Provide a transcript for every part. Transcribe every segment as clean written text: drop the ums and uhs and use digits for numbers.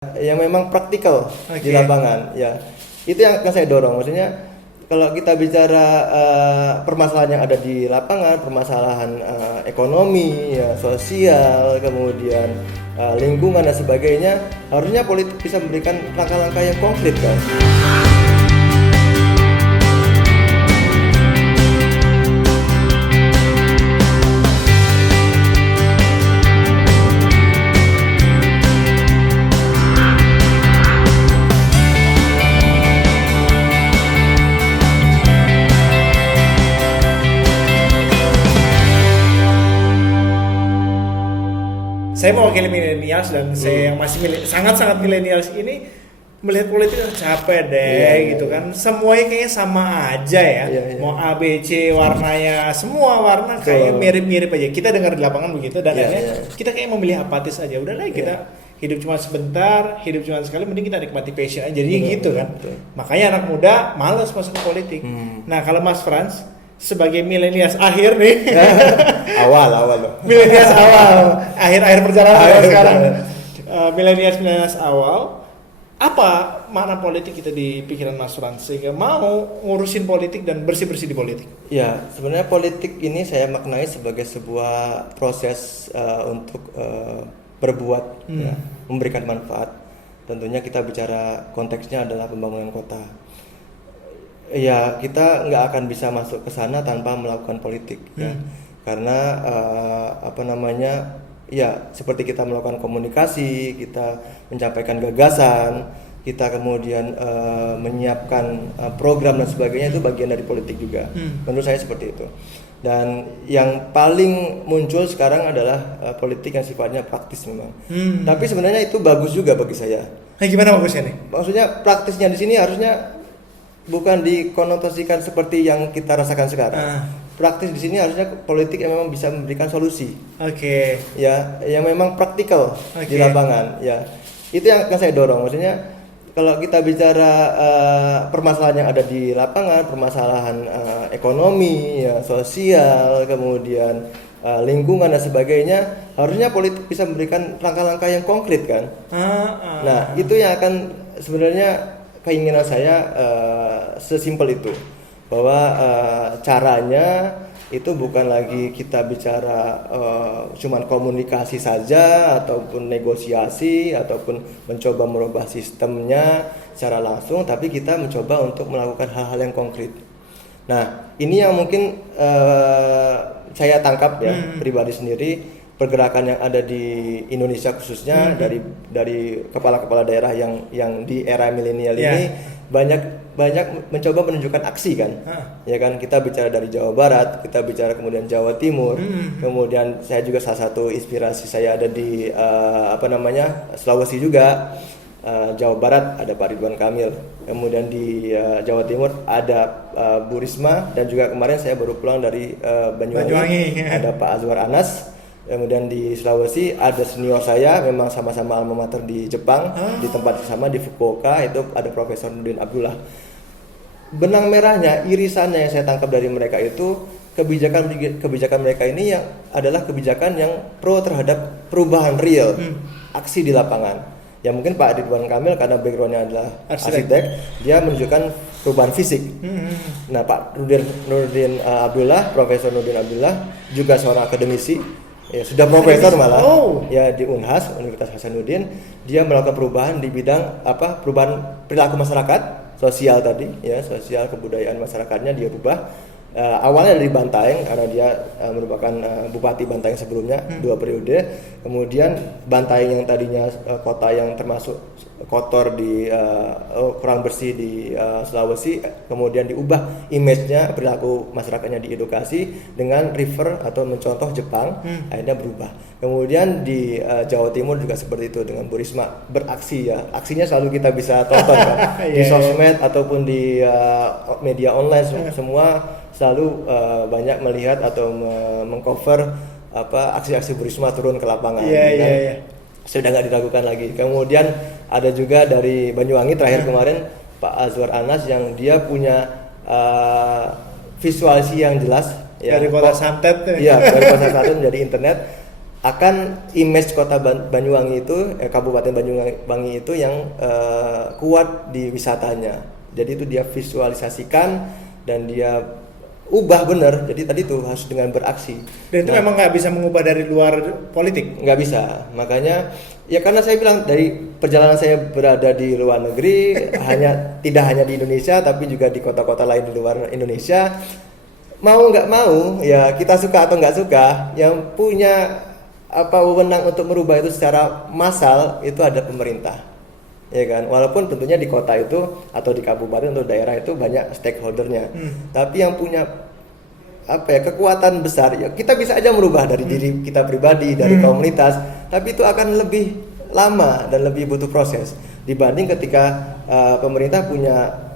yang memang praktikal di lapangan ya, itu yang akan saya dorong. Maksudnya kalau kita bicara permasalahan yang ada di lapangan, permasalahan ekonomi ya, sosial, kemudian lingkungan dan sebagainya, harusnya politik bisa memberikan langkah-langkah yang konkret kan. Saya mewakili milenials dan saya yang masih sangat-sangat milenials ini melihat politik capek deh gitu kan. Semuanya kayaknya sama aja ya. Mau A, B, C warnanya, semua warna kayak mirip-mirip aja. Kita dengar di lapangan begitu dan akhirnya kita kayak memilih apatis aja. Udahlah kita hidup cuma sebentar, hidup cuma sekali, mending kita nikmati passion aja. Jadinya gitu kan. Makanya anak muda malas masuk ke politik. Nah, kalau Mas Frans sebagai milenials akhir nih, awal loh. Milenials awal, akhir perjalanan sekarang. Milenials awal, apa makna politik kita di pikiran Mas Frans sehingga mau ngurusin politik dan bersih-bersih di politik? Ya, sebenarnya politik ini saya maknai sebagai sebuah proses untuk berbuat, ya, memberikan manfaat. Tentunya kita bicara konteksnya adalah pembangunan kota. Ya, kita nggak akan bisa masuk ke sana tanpa melakukan politik, ya. Karena ya seperti kita melakukan komunikasi, kita menyampaikan gagasan, kita kemudian menyiapkan program dan sebagainya, itu bagian dari politik juga. Menurut saya seperti itu. Dan yang paling muncul sekarang adalah politik yang sifatnya praktis memang. Tapi sebenarnya itu bagus juga bagi saya. Nah, gimana bagusnya nih? Maksudnya praktisnya di sini harusnya bukan dikonotasikan seperti yang kita rasakan sekarang. Praktis di sini harusnya politik yang memang bisa memberikan solusi. Ya, yang memang praktikal di lapangan. Ya, itu yang akan saya dorong. Maksudnya kalau kita bicara permasalahan yang ada di lapangan, permasalahan ekonomi, ya, sosial, kemudian lingkungan dan sebagainya, harusnya politik bisa memberikan langkah-langkah yang konkret kan. Nah, itu yang akan sebenarnya keinginan saya sesimpel itu, bahwa caranya itu bukan lagi kita bicara cuman komunikasi saja ataupun negosiasi ataupun mencoba merubah sistemnya secara langsung, tapi kita mencoba untuk melakukan hal-hal yang konkret. Nah, ini yang mungkin saya tangkap ya pribadi sendiri, pergerakan yang ada di Indonesia khususnya dari kepala-kepala daerah yang di era milenial ini banyak mencoba menunjukkan aksi kan. Ya kan, kita bicara dari Jawa Barat, kita bicara kemudian Jawa Timur. Kemudian saya juga salah satu inspirasi saya ada di Sulawesi juga. Jawa Barat ada Pak Ridwan Kamil. Kemudian di Jawa Timur ada Bu Risma, dan juga kemarin saya baru pulang dari Banyuwangi. Ada Pak Azwar Anas. Kemudian di Sulawesi ada senior saya, memang sama-sama alma mater di Jepang, di tempat sama di Fukuoka, itu ada Profesor Nurdin Abdullah. Benang merahnya, irisannya yang saya tangkap dari mereka itu kebijakan mereka ini yang adalah kebijakan yang pro terhadap perubahan real, aksi di lapangan. Ya mungkin Pak Ridwan Kamil karena backgroundnya adalah arsitek, dia menunjukkan perubahan fisik. Nah, Pak Nurdin Abdullah, Profesor Nurdin Abdullah juga seorang akademisi. Ya, sudah profesor malah ya di Unhas, Universitas Hasanuddin. Dia melakukan perubahan di bidang perubahan perilaku masyarakat, sosial tadi ya, sosial kebudayaan masyarakatnya dia ubah. Awalnya dari Bantaeng karena dia merupakan bupati Bantaeng sebelumnya 2 periode. Kemudian Bantaeng yang tadinya kota yang termasuk kotor di kurang bersih di Sulawesi, kemudian diubah image-nya, perilaku masyarakatnya diedukasi dengan refer atau mencontoh Jepang, akhirnya berubah. Kemudian di Jawa Timur juga seperti itu dengan Bu Risma beraksi ya. Aksinya selalu kita bisa tonton kan di sosmed ataupun di media online semua selalu banyak melihat atau mengcover aksi-aksi Bu Risma turun ke lapangan. Sudah nggak diragukan lagi. Kemudian ada juga dari Banyuwangi terakhir kemarin Pak Azwar Anas yang dia punya visualisasi yang jelas ya, dari kota santet dari kota santet menjadi internet. akan image kota Banyuwangi itu, Kabupaten Banyuwangi itu yang kuat di wisatanya. Jadi itu dia visualisasikan dan dia ubah bener. Jadi tadi tuh harus dengan beraksi. Dan itu memang nggak bisa mengubah dari luar politik? Nggak bisa. Makanya ya karena saya bilang dari perjalanan saya berada di luar negeri, tidak hanya di Indonesia tapi juga di kota-kota lain di luar Indonesia. Mau nggak mau ya kita suka atau nggak suka, yang punya wewenang untuk merubah itu secara massal itu ada pemerintah, ya kan. Walaupun tentunya di kota itu atau di kabupaten atau daerah itu banyak stakeholdernya, tapi yang punya kekuatan besar ya kita bisa aja merubah dari diri kita pribadi, dari komunitas, tapi itu akan lebih lama dan lebih butuh proses dibanding ketika pemerintah punya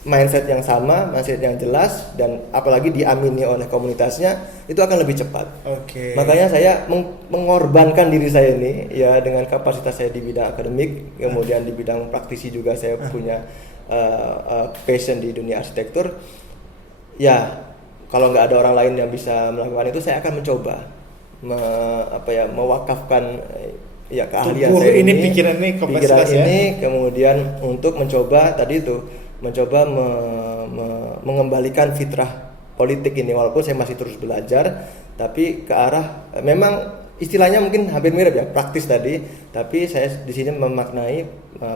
mindset yang sama, mindset yang jelas, dan apalagi diamini oleh komunitasnya, itu akan lebih cepat. Makanya saya mengorbankan diri saya ini ya, dengan kapasitas saya di bidang akademik, kemudian di bidang praktisi juga saya punya passion di dunia arsitektur. Ya kalau nggak ada orang lain yang bisa melakukan itu, saya akan mencoba mewakafkan keahlian saya ini, pikiran ini, kemudian untuk mencoba tadi itu mengembalikan fitrah politik ini, walaupun saya masih terus belajar, tapi ke arah memang istilahnya mungkin hampir mirip ya, praktis tadi, tapi saya di sini memaknai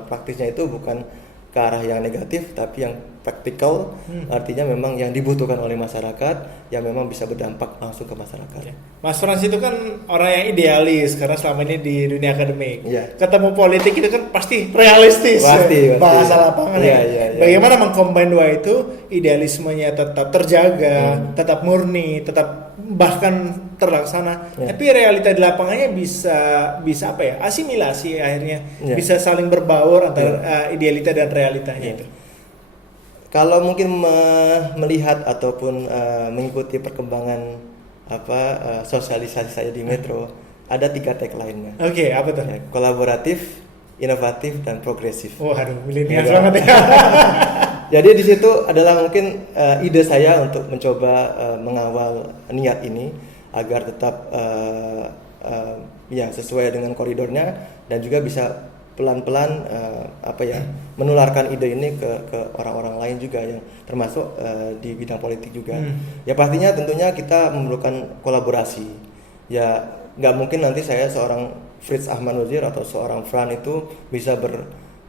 praktisnya itu bukan ke arah yang negatif tapi yang praktikal, artinya memang yang dibutuhkan oleh masyarakat, yang memang bisa berdampak langsung ke masyarakat. Mas Frans itu kan orang yang idealis karena selama ini di dunia akademik. Ketemu politik itu kan pasti realistis. Pasti. Bahasa lapangan ya. Bagaimana mengcombine dua itu, idealismenya tetap terjaga, tetap murni, tetap bahkan terlaksana, tapi realita di lapangannya bisa asimilasi akhirnya, bisa saling berbaur antara idealita dan realitanya itu. Kalau mungkin melihat ataupun mengikuti perkembangan sosialisasi saya di Metro, ada 3 tagline-nya. Apa tuh? Kolaboratif, inovatif, dan progresif. Milenial banget ya. Jadi di situ adalah mungkin ide saya untuk mencoba mengawal niat ini agar tetap sesuai dengan koridornya, dan juga bisa pelan-pelan menularkan ide ini ke orang-orang lain juga yang termasuk di bidang politik juga. Ya pastinya tentunya kita memerlukan kolaborasi. Ya nggak mungkin nanti saya seorang Fritz Ahmad Nuzir atau seorang Fran itu bisa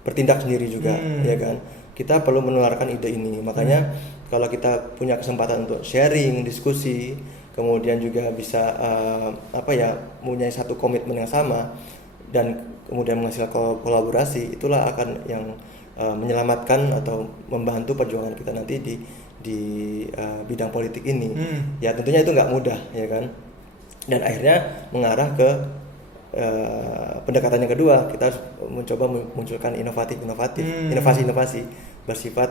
bertindak sendiri juga, ya kan. Kita perlu menularkan ide ini. Makanya kalau kita punya kesempatan untuk sharing, diskusi, kemudian juga bisa punya satu komitmen yang sama, dan kemudian menghasilkan kolaborasi, itulah akan yang menyelamatkan atau membantu perjuangan kita nanti di bidang politik ini. Ya tentunya itu nggak mudah, ya kan. Dan akhirnya mengarah ke pendekatan yang kedua, kita harus mencoba munculkan inovasi bersifat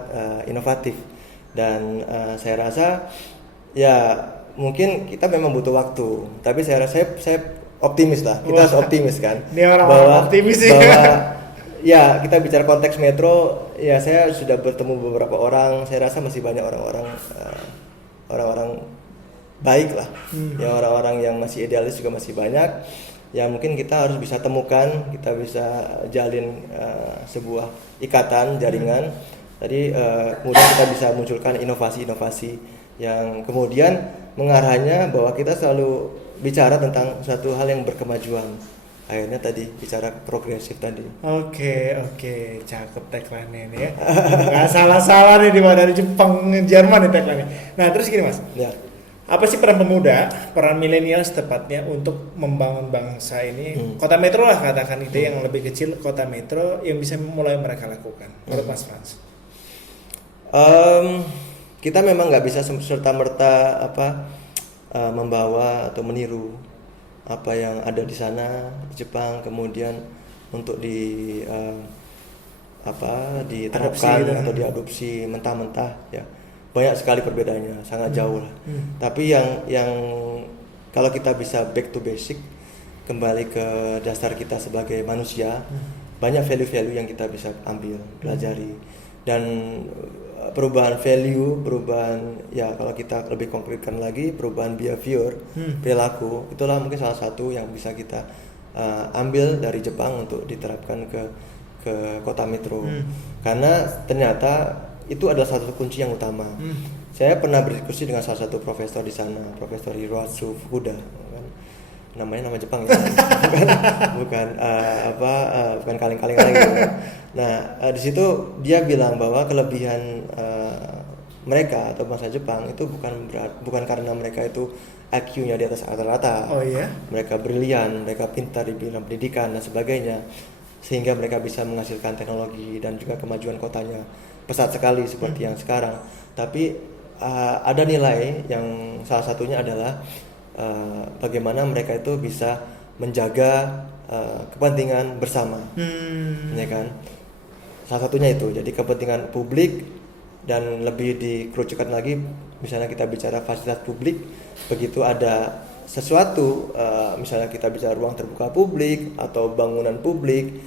inovatif. Dan saya rasa ya mungkin kita memang butuh waktu, tapi saya optimis lah, kita harus optimis kan. Bahwa optimis sih. Ya kita bicara konteks Metro, ya saya sudah bertemu beberapa orang, saya rasa masih banyak orang-orang baik lah, ya orang-orang yang masih idealis juga masih banyak. Ya mungkin kita harus bisa temukan, kita bisa jalin sebuah ikatan, jaringan. Tadi kemudian kita bisa munculkan inovasi-inovasi yang kemudian mengarahnya bahwa kita selalu bicara tentang suatu hal yang berkemajuan. Akhirnya tadi bicara progresif tadi. Oke, cakep tagline ini ya. Nggak salah-salah nih dari Jepang, Jerman nih tagline. Nah terus gini Mas. Ya. Apa sih peran pemuda, peran milenial tepatnya untuk membangun bangsa ini? Kota Metro lah katakan itu yang lebih kecil, kota Metro yang bisa mulai mereka lakukan. Menurut Mas Frans? Kita memang nggak bisa serta-merta membawa atau meniru apa yang ada di sana di Jepang, kemudian untuk diterapkan gitu, atau diadopsi mentah-mentah ya. Banyak sekali perbedaannya, sangat jauh lah. Tapi yang kalau kita bisa back to basic, kembali ke dasar kita sebagai manusia, banyak value-value yang kita bisa ambil, pelajari. dan perubahan value, perubahan ya kalau kita lebih konkretkan lagi perubahan behavior, perilaku, itulah mungkin salah satu yang bisa kita ambil dari Jepang untuk diterapkan ke kota metro. Karena ternyata itu adalah salah satu kunci yang utama. Saya pernah berdiskusi dengan salah satu profesor di sana, Profesor Hiroatsu Fukuda, kan? Namanya nama Jepang ya, bukan kaleng-kaleng lagi. Nah, di situ dia bilang bahwa kelebihan mereka atau bangsa Jepang itu bukan karena mereka itu IQ-nya di atas rata-rata. Oh iya. Mereka brilian, mereka pintar di bidang pendidikan dan sebagainya, sehingga mereka bisa menghasilkan teknologi dan juga kemajuan kotanya pesat sekali seperti yang sekarang. Tapi ada nilai yang salah satunya adalah bagaimana mereka itu bisa menjaga kepentingan bersama, ya kan? Salah satunya itu, jadi kepentingan publik, dan lebih dikerucutkan lagi, misalnya kita bicara fasilitas publik, begitu ada sesuatu, misalnya kita bicara ruang terbuka publik atau bangunan publik,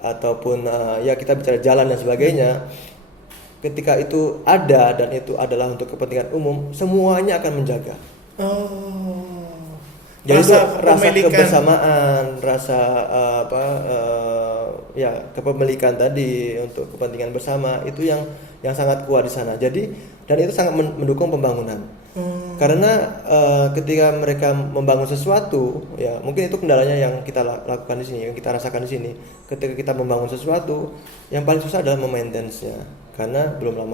ataupun ya kita bicara jalan dan sebagainya, ketika itu ada dan itu adalah untuk kepentingan umum, semuanya akan menjaga. Jadi rasa kebersamaan, rasa kepemilikan tadi untuk kepentingan bersama itu yang sangat kuat di sana. Jadi dan itu sangat mendukung pembangunan. Karena ketika mereka membangun sesuatu, ya mungkin itu kendalanya yang kita lakukan di sini, yang kita rasakan di sini. Ketika kita membangun sesuatu, yang paling susah adalah memaintenance-nya. Karena belum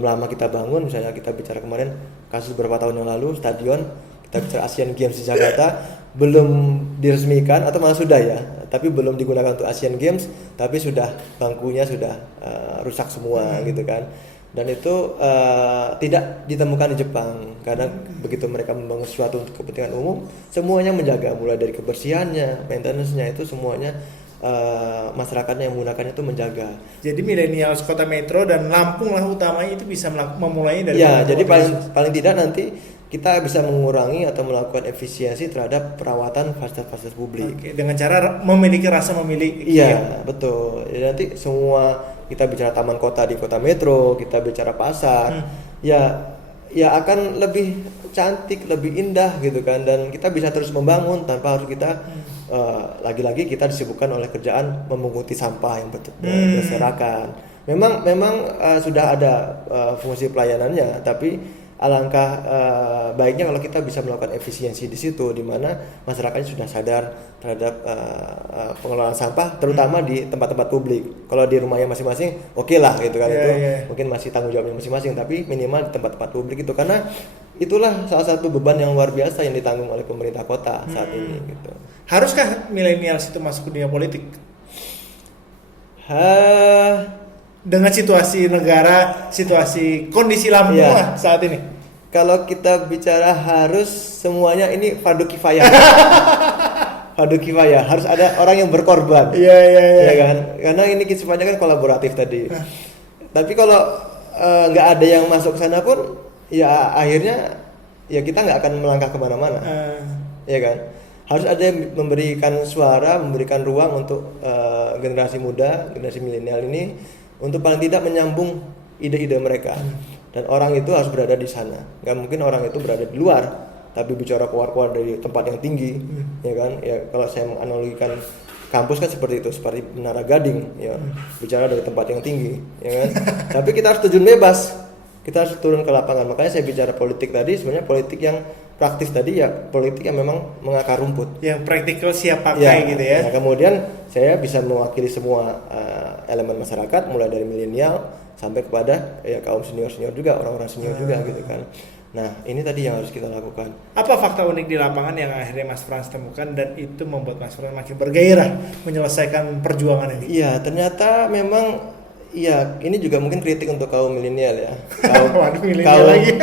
lama kita bangun, misalnya kita bicara kemarin kasus beberapa tahun yang lalu, stadion kita bicara Asian Games di Jakarta belum diresmikan atau malah sudah ya, tapi belum digunakan untuk Asian Games, tapi sudah bangkunya sudah rusak semua gitu kan. Dan itu tidak ditemukan di Jepang, karena begitu mereka membangun sesuatu untuk kepentingan umum, semuanya menjaga, mulai dari kebersihannya, maintenance-nya, itu semuanya masyarakatnya yang menggunakannya itu menjaga. Jadi milenial kota metro dan Lampung lah utamanya itu bisa memulai dari ya. Jadi paling tidak nanti kita bisa mengurangi atau melakukan efisiensi terhadap perawatan fasilitas publik. Dengan cara memiliki rasa memiliki. Iya, betul. Jadi nanti semua kita bicara taman kota di kota metro, kita bicara pasar, ya akan lebih cantik, lebih indah gitu kan, dan kita bisa terus membangun tanpa harus kita lagi-lagi kita disibukkan oleh kerjaan memunguti sampah yang berserakan. Memang sudah ada fungsi pelayanannya, tapi alangkah baiknya kalau kita bisa melakukan efisiensi di situ, di mana masyarakatnya sudah sadar terhadap pengelolaan sampah, terutama di tempat-tempat publik. Kalau di rumahnya masing-masing, oke lah gitu kan, mungkin masih tanggung jawabnya masing-masing, tapi minimal di tempat-tempat publik itu, karena itulah salah satu beban yang luar biasa yang ditanggung oleh pemerintah kota saat ini gitu. Haruskah milenial itu masuk ke dunia politik? Dengan situasi negara, situasi kondisi Lampung lah saat ini. Kalau kita bicara harus, semuanya ini fardu kifayah. Fardu kifayah, harus ada orang yang berkorban. Ya kan? Karena ini sifatnya kan kolaboratif tadi. Tapi kalau nggak ada yang masuk ke sana pun, ya akhirnya ya kita nggak akan melangkah kemana-mana. Ya kan? Harus ada yang memberikan suara, memberikan ruang untuk generasi muda, generasi milenial ini, untuk paling tidak menyambung ide-ide mereka. Dan orang itu harus berada di sana. Nggak mungkin orang itu berada di luar, tapi bicara keluar dari tempat yang tinggi, ya kan? Ya kalau saya menganalogikan kampus kan seperti itu, seperti Menara Gading, ya. Bicara dari tempat yang tinggi, ya kan? Tapi kita harus terjun bebas. Kita harus turun ke lapangan. Makanya saya bicara politik tadi, sebenarnya politik yang praktis tadi, ya politik yang memang mengakar rumput. Yang praktikal siap pakai gitu ya. Nah, kemudian saya bisa mewakili semua elemen masyarakat, mulai dari milenial sampai kepada ya kaum senior juga, orang-orang senior juga gitu kan. Nah, ini tadi yang harus kita lakukan. Apa fakta unik di lapangan yang akhirnya Mas Frans temukan dan itu membuat Mas Frans makin bergairah menyelesaikan perjuangan ini? Iya, ternyata memang ini juga mungkin kritik untuk kaum milenial ya.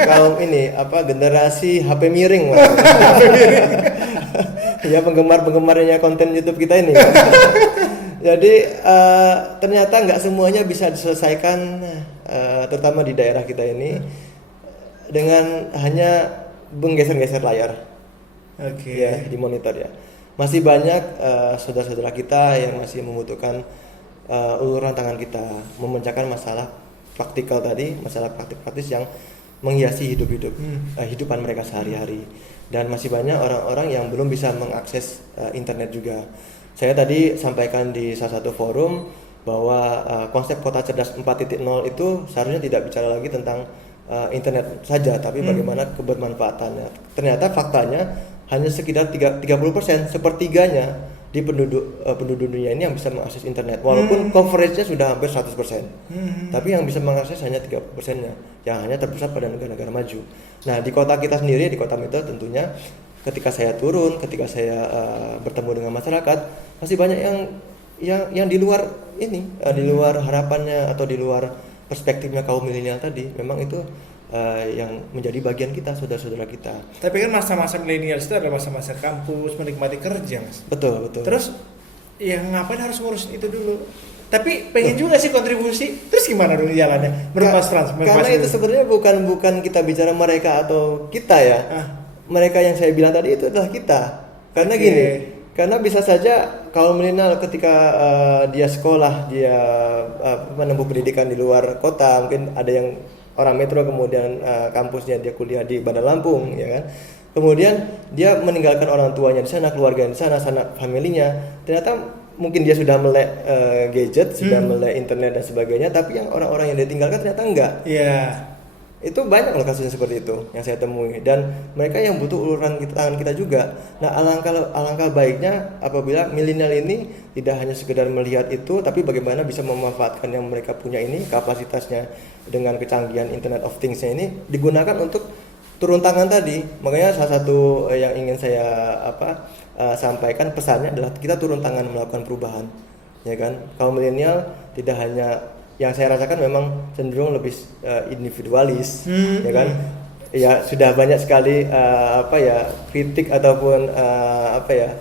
Kaum ini generasi HP miring. HP miring. Ya, penggemarnya konten YouTube kita ini. Kan? Jadi ternyata nggak semuanya bisa diselesaikan, terutama di daerah kita ini, dengan hanya menggeser-geser layar. Ya, di monitor ya. Masih banyak saudara-saudara kita yang masih membutuhkan uluran tangan kita memecahkan masalah praktikal tadi, masalah praktis yang menghiasi hidupan mereka sehari-hari. Dan masih banyak orang-orang yang belum bisa mengakses internet juga. Saya tadi sampaikan di salah satu forum bahwa konsep kota cerdas 4.0 itu seharusnya tidak bicara lagi tentang internet saja, tapi bagaimana kebermanfaatannya. Ternyata faktanya hanya sekitar 30%, sepertiganya di penduduk dunia ini yang bisa mengakses internet, walaupun coveragenya sudah hampir 100%. Tapi yang bisa mengakses hanya 30%-nya, yang hanya terpusat pada negara-negara maju. Nah, di kota kita sendiri, di kota Metro tentunya, ketika saya turun, ketika saya bertemu dengan masyarakat, masih banyak yang di luar ini, di luar harapannya atau di luar perspektifnya kaum milenial tadi. Memang itu yang menjadi bagian kita, saudara-saudara kita. Tapi kan masa-masa milenial itu adalah masa-masa kampus, menikmati kerja, Mas. Betul. Terus ya ngapain harus ngurusin itu dulu? Tapi pengen juga sih kontribusi. Terus gimana dong jalannya? Karena itu sebenarnya bukan kita bicara mereka atau kita ya. Mereka yang saya bilang tadi itu adalah kita. Karena gini, karena bisa saja kalau milenial ketika dia sekolah, dia menempuh pendidikan di luar kota, mungkin ada yang orang Metro kemudian kampusnya dia kuliah di Bandar Lampung, ya kan. Kemudian dia meninggalkan orang tuanya di sana, keluarga di sana, sanak familinya. Ternyata mungkin dia sudah melek gadget, sudah melek internet dan sebagainya, tapi yang orang-orang yang dia tinggalkan ternyata enggak. Iya. Itu banyak loh kasusnya seperti itu yang saya temui, dan mereka yang butuh uluran tangan kita juga. Nah, alangkah baiknya apabila milenial ini tidak hanya sekedar melihat itu, tapi bagaimana bisa memanfaatkan yang mereka punya ini, kapasitasnya dengan kecanggihan Internet of Things-nya ini digunakan untuk turun tangan tadi. Makanya salah satu yang ingin saya sampaikan pesannya adalah kita turun tangan melakukan perubahan, ya kan. Kaum milenial tidak hanya, yang saya rasakan memang cenderung lebih individualis, ya kan. Ya sudah banyak sekali kritik ataupun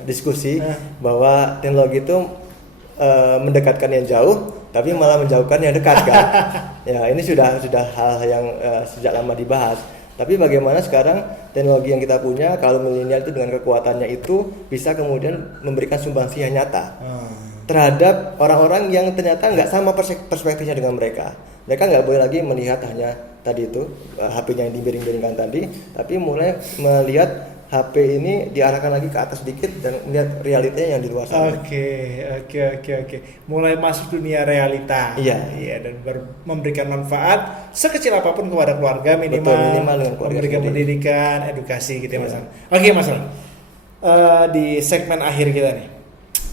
diskusi bahwa teknologi itu mendekatkan yang jauh, tapi malah menjauhkan yang dekat kan. Ya ini sudah hal yang sejak lama dibahas. Tapi bagaimana sekarang teknologi yang kita punya, kalau milenial itu dengan kekuatannya itu bisa kemudian memberikan sumbangsi yang nyata terhadap orang-orang yang ternyata nggak sama perspektifnya dengan mereka. Mereka nggak boleh lagi melihat hanya tadi itu HP-nya yang dibiring-biringkan tadi, tapi mulai melihat HP ini diarahkan lagi ke atas sedikit dan melihat realitanya yang di luar sana. Oke. Mulai masuk dunia realita. Iya, dan memberikan manfaat sekecil apapun kepada keluarga minimal. Betul, minimal dengan keluarga memberikan sendiri. pendidikan, edukasi gitu ya, Mas. Oke, Mas. Di segmen akhir kita nih.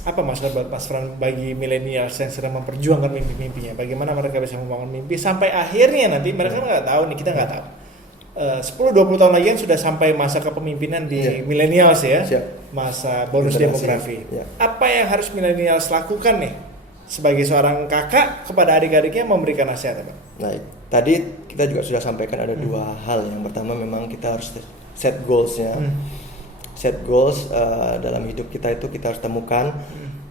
Apa masalah buat Mas Fran bagi milenial yang sedang memperjuangkan mimpi-mimpinya? Bagaimana mereka bisa membangun mimpi sampai akhirnya nanti mereka nggak tahu nih, kita nggak tahu. 10-20 tahun lagi kan sudah sampai masa kepemimpinan di millennials ya. Masa bonus demografi. Apa yang harus millennials lakukan nih sebagai seorang kakak kepada adik-adiknya memberikan nasihat, Pak? Nah, tadi kita juga sudah sampaikan ada dua hal. Yang pertama memang kita harus set goals-nya. Set goals dalam hidup kita itu kita harus temukan,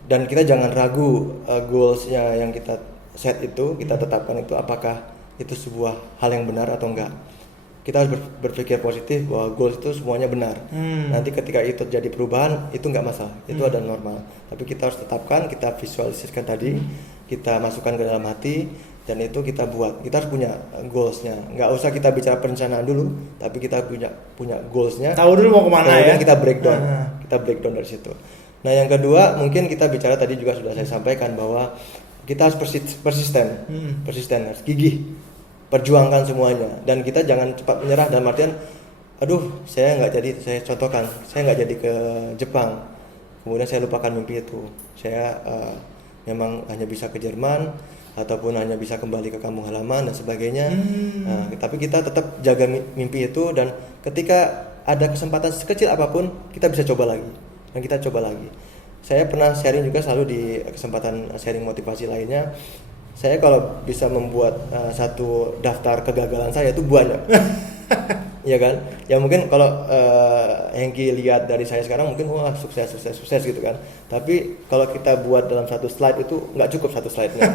dan kita jangan ragu goals-nya yang kita set itu, kita tetapkan itu apakah itu sebuah hal yang benar atau enggak. Kita harus berpikir positif bahwa goals itu semuanya benar. Nanti ketika itu terjadi perubahan itu enggak masalah, itu ada normal. Tapi kita harus tetapkan, kita visualisasikan tadi, kita masukkan ke dalam hati, dan itu kita buat. Kita harus punya goalsnya. Nggak usah kita bicara perencanaan dulu, tapi kita punya goalsnya. Tahu dulu mau kemana ya. Kita breakdown. Kita breakdown dari situ. Nah, yang kedua mungkin kita bicara tadi juga sudah saya sampaikan bahwa kita harus persisten, harus gigih, perjuangkan semuanya. Dan kita jangan cepat menyerah dalam artian, aduh saya nggak jadi, saya contohkan, saya nggak jadi ke Jepang, kemudian saya lupakan mimpi itu. Saya memang hanya bisa ke Jerman, ataupun hanya bisa kembali ke kampung halaman dan sebagainya. Nah, tapi kita tetap jaga mimpi itu, dan ketika ada kesempatan sekecil apapun kita bisa coba lagi, dan kita coba lagi. Saya pernah sharing juga selalu di kesempatan sharing motivasi lainnya. Saya kalau bisa membuat satu daftar kegagalan saya itu banyak. Iya kan? Ya mungkin kalau Hengki lihat dari saya sekarang mungkin wah sukses gitu kan. Tapi kalau kita buat dalam satu slide itu nggak cukup satu slide-nya.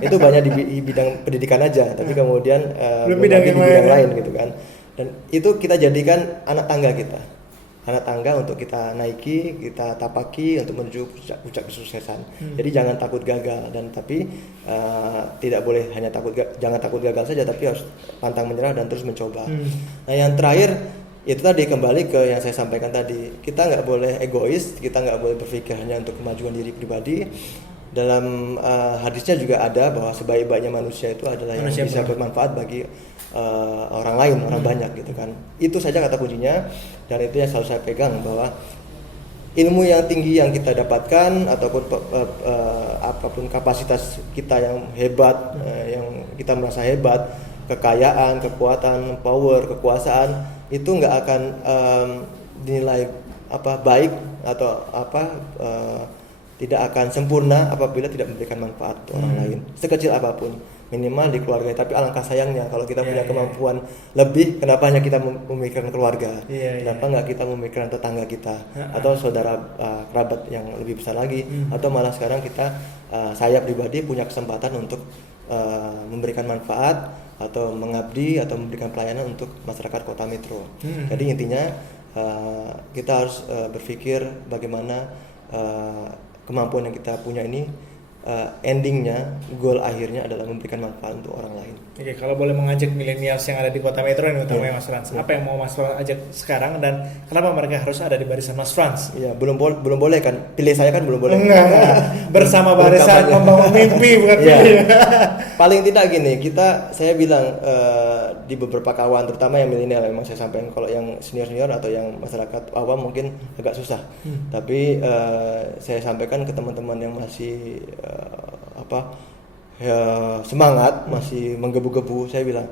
Itu banyak di bidang pendidikan aja, tapi kemudian belum lagi di bidang lain gitu kan. Dan itu kita jadikan anak tangga kita. anak tangga untuk kita naiki, kita tapaki untuk menuju puncak kesuksesan. Jadi jangan takut gagal, dan tapi tidak boleh hanya jangan takut gagal saja, tapi harus pantang menyerah dan terus mencoba. Nah, yang terakhir itu tadi, kembali ke yang saya sampaikan tadi, kita nggak boleh egois, kita nggak boleh berpikir hanya untuk kemajuan diri pribadi. Dalam hadisnya juga ada bahwa sebaik-baiknya manusia itu adalah yang bisa bermanfaat bagi orang lain, orang banyak gitu kan. Itu saja kata kuncinya, dan itu yang selalu saya pegang, bahwa ilmu yang tinggi yang kita dapatkan ataupun apapun kapasitas kita yang hebat, yang kita merasa hebat, kekayaan, kekuatan, power, kekuasaan, itu nggak akan dinilai baik atau tidak akan sempurna apabila tidak memberikan manfaat untuk orang lain, sekecil apapun, minimal di keluarga. Tapi alangkah sayangnya kalau kita punya kemampuan lebih, kenapa hanya kita memikirkan keluarga, kenapa nggak kita memikirkan tetangga kita atau saudara kerabat yang lebih besar lagi, atau malah sekarang kita saya pribadi punya kesempatan untuk memberikan manfaat atau mengabdi atau memberikan pelayanan untuk masyarakat Kota Metro. Jadi intinya kita harus berpikir bagaimana kemampuan yang kita punya ini endingnya, goal akhirnya adalah memberikan manfaat untuk orang lain. Oke, kalau boleh mengajak milenials yang ada di Kota Metro ini, utamanya Mas Frans, apa yang mau Mas Frans ajak sekarang, dan kenapa mereka harus ada di barisan Mas Frans? Ya, belum boleh kan, pilih saya kan belum boleh. Enggak. Bersama barisan membangun mimpi, bukan pilih. Paling tidak gini, saya bilang di beberapa kawan, terutama yang milenial, memang saya sampaikan, kalau yang senior atau yang masyarakat awam mungkin agak susah. Tapi saya sampaikan ke teman-teman yang masih semangat, masih menggebu-gebu, saya bilang,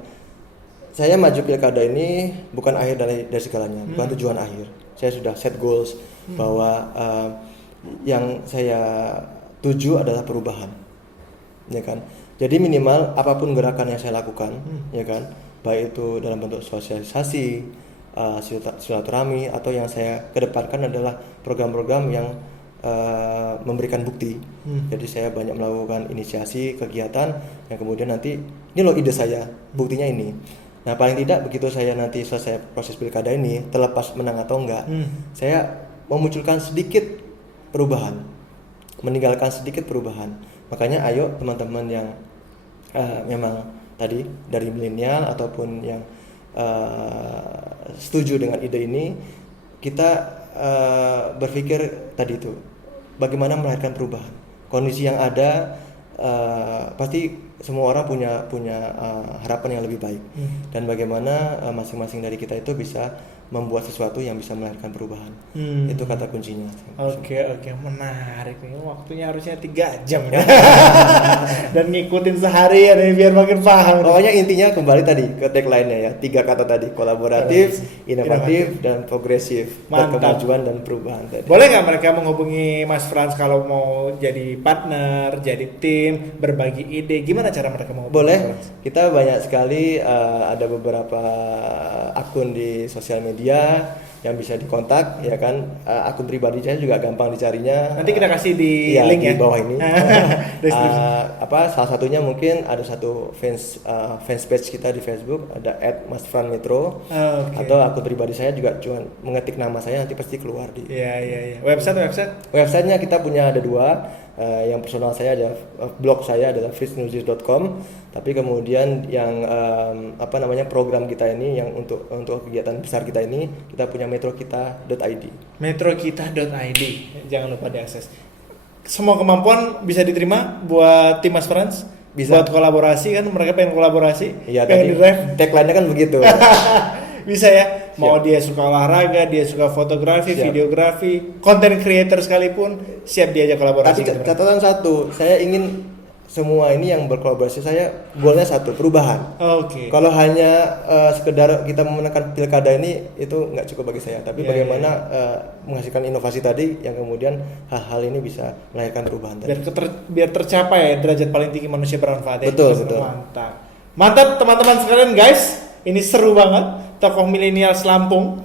saya maju pilkada ini bukan akhir dari segalanya, bukan tujuan akhir. Saya sudah set goals bahwa yang saya tuju adalah perubahan, ya kan. Jadi minimal apapun gerakan yang saya lakukan, ya kan, baik itu dalam bentuk sosialisasi, silaturahmi, atau yang saya kedepankan adalah program-program yang memberikan bukti. Jadi saya banyak melakukan inisiasi kegiatan yang kemudian nanti, ini loh ide saya, buktinya ini. Nah, paling tidak begitu saya nanti selesai proses pilkada ini, terlepas menang atau enggak, saya memunculkan sedikit perubahan, meninggalkan sedikit perubahan. Makanya ayo teman-teman yang memang tadi dari milenial ataupun yang setuju dengan ide ini, kita berpikir tadi itu, bagaimana melahirkan perubahan. Kondisi yang ada pasti semua orang punya harapan yang lebih baik, dan bagaimana masing-masing dari kita itu bisa membuat sesuatu yang bisa melahirkan perubahan. Itu kata kuncinya. Oke, menarik nih. Waktunya harusnya 3 jam ya. Dan ngikutin sehari ya biar makin paham. Pokoknya intinya kembali tadi ke tagline-nya ya, 3 kata tadi, kolaboratif, inovatif, dan progresif. Kemajuan dan perubahan tadi. Boleh nggak mereka menghubungi Mas Frans kalau mau jadi partner, jadi tim, berbagi ide? Gimana cara mereka menghubungi? Boleh. Kita banyak sekali ada beberapa akun di sosial media yang bisa dikontak, ya kan. Akun pribadi saya juga gampang dicarinya. Nanti kita kasih di link di bawah ini. Salah satunya mungkin ada satu fans page kita di Facebook, ada @masfranmetro. Atau akun pribadi saya juga cuma mengetik nama saya, nanti pasti keluar di. Iya. Websitenya kita punya ada 2. Yang personal saya ada, blog saya adalah frisnews.com. Tapi kemudian yang program kita ini, yang untuk kegiatan besar kita ini, kita punya metrokita.id. Metrokita.id, jangan lupa diakses. Semua kemampuan bisa diterima buat tim Mas Frans. Bisa. Buat kolaborasi kan, mereka pengen kolaborasi. Iya, tadi tagline-nya kan begitu. Bisa ya. Mau dia suka olahraga, dia suka fotografi, videografi, content creator sekalipun, siap diajak kolaborasi. Tapi catatan satu, saya ingin semua ini yang berkolaborasi, saya goalnya satu, perubahan. Kalau hanya sekedar kita memenangkan pilkada ini, itu nggak cukup bagi saya. Tapi bagaimana menghasilkan inovasi tadi yang kemudian hal-hal ini bisa melahirkan perubahan tadi. Biar tercapai derajat paling tinggi manusia bermanfaat. Betul. Mantap teman-teman sekalian, guys. Ini seru banget, tokoh milenial Lampung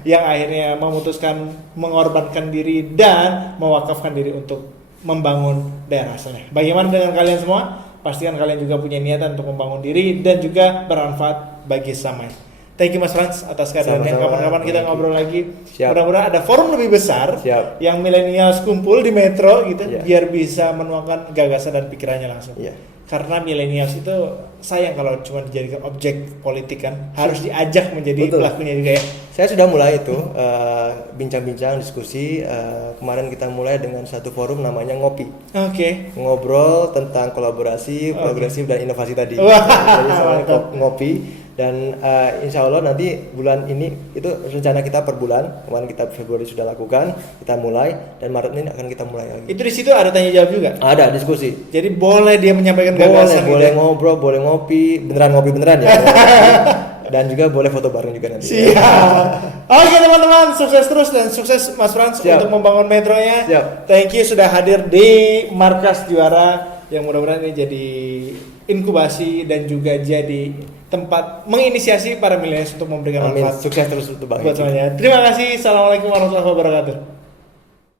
yang akhirnya memutuskan mengorbankan diri dan mewakafkan diri untuk membangun daerah asalnya. Bagaimana dengan kalian semua? Pastikan kalian juga punya niatan untuk membangun diri dan juga bermanfaat bagi sesama. Thank you Mas Frans atas kehadirannya. Kapan-kapan kita ngobrol lagi. Siap. Mudah-mudahan ada forum lebih besar. Siap. Yang milenials kumpul di Metro gitu, biar bisa menuangkan gagasan dan pikirannya langsung. Karena milenials itu sayang kalau cuma dijadikan objek politik kan, harus diajak menjadi pelakunya juga ya. Saya sudah mulai itu bincang-bincang, diskusi. Kemarin kita mulai dengan satu forum namanya Ngopi. Ngobrol tentang kolaborasi, progresif dan inovasi tadi. Jadi sama Ngopi. Dan insya Allah nanti bulan ini itu rencana kita per bulan. Kemarin kita Februari sudah lakukan, kita mulai, dan Maret ini akan kita mulai lagi. Itu di situ ada tanya jawab juga? Ada diskusi. Jadi boleh dia menyampaikan gagasan. Boleh ngobrol, boleh ngopi, ngopi beneran ya. Dan juga boleh foto bareng juga nanti. Siap. Oke teman-teman, sukses terus dan sukses Mas Frans untuk membangun metronya. Thank you sudah hadir di Markas Juara, yang mudah-mudahan ini jadi inkubasi dan juga jadi tempat menginisiasi para milenial untuk memberikan manfaat. Sukses terus untuk Bang. Buat semuanya. Terima kasih. Assalamualaikum warahmatullahi wabarakatuh.